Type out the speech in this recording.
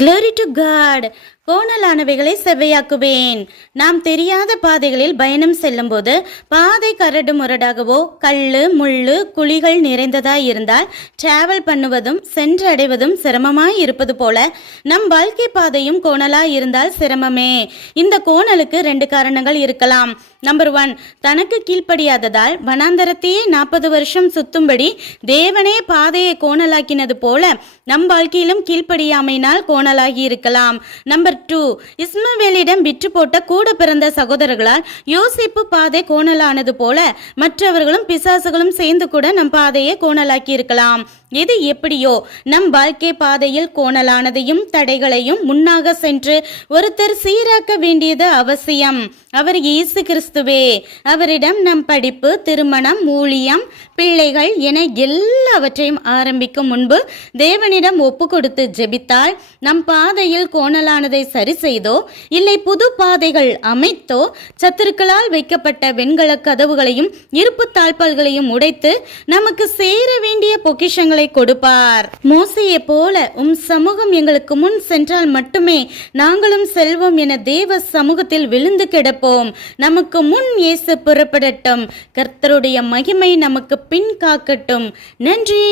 Glory to God கோணலானவைகளை செவ்வையாக்குவேன். நாம் தெரியாத பாதைகளில் பயணம் செல்லும்போது பாதை கரடு முரடாகவோ கல் முள்ளு குழிகள் நிறைந்ததாய் இருந்தால் டிராவல் பண்ணுவதும் சென்றடைவதும் சிரமமாய் இருப்பது போல நம் வாழ்க்கை பாதையும் கோணலாய் இருந்தால் சிரமமே. இந்த கோணலுக்கு ரெண்டு காரணங்கள் இருக்கலாம். நம்பர் ஒன் தனக்கு கீழ்ப்படியாததால் வனாந்தரத்தையே நாற்பது வருஷம் சுத்தும்படி தேவனே பாதையை கோணலாக்கினது போல நம் வாழ்க்கையிலும் கீழ்ப்படியாமையினால் கோணலாகி இருக்கலாம். நம்பர் டூ இஸ்மவேலிடம் விற்று போட்ட கூட பிறந்த சகோதரர்களால் யோசிப்பு பாதை கோணலானது போல மற்றவர்களும் பிசாசுகளும் சேர்ந்து கூட நம் பாதையை கோணலாக்கி இருக்கலாம். எது எப்படியோ நம் வாழ்க்கை பாதையில் கோணலானதையும் தடைகளையும் முன்னாக சென்று ஒருத்தர் சீராக்க வேண்டியது அவசியம். அவர் இயேசு கிறிஸ்துவே. அவரிடம் நம் படிப்பு திருமணம் ஊழியம் பிள்ளைகள் என எல்லாவற்றையும் ஆரம்பிக்கும் முன்பு தேவனிடம் ஒப்பு கொடுத்து ஜெபித்தால் நம் நம் பாதையில் கோணலானதை சரி செய்தோ இல்லை புது பாதைகள் அமைத்தோ சத்துருக்களால் வைக்கப்பட்ட வெண்கல கதவுகளையும் இருப்பு தாழ்பால்களையும் உடைத்து நமக்கு சேர வேண்டிய பொக்கிஷங்களை கொடுப்பார். மோசையை போல உம் சமூகம் எங்களுக்கு முன் சென்றால் மட்டுமே நாங்களும் செல்வோம் என தேவ சமூகத்தில் விழுந்து கிடப்போம். நமக்கு முன் இயேசு புறப்படட்டும். கர்த்தருடைய மகிமை நமக்கு பின் காக்கட்டும். நன்றி.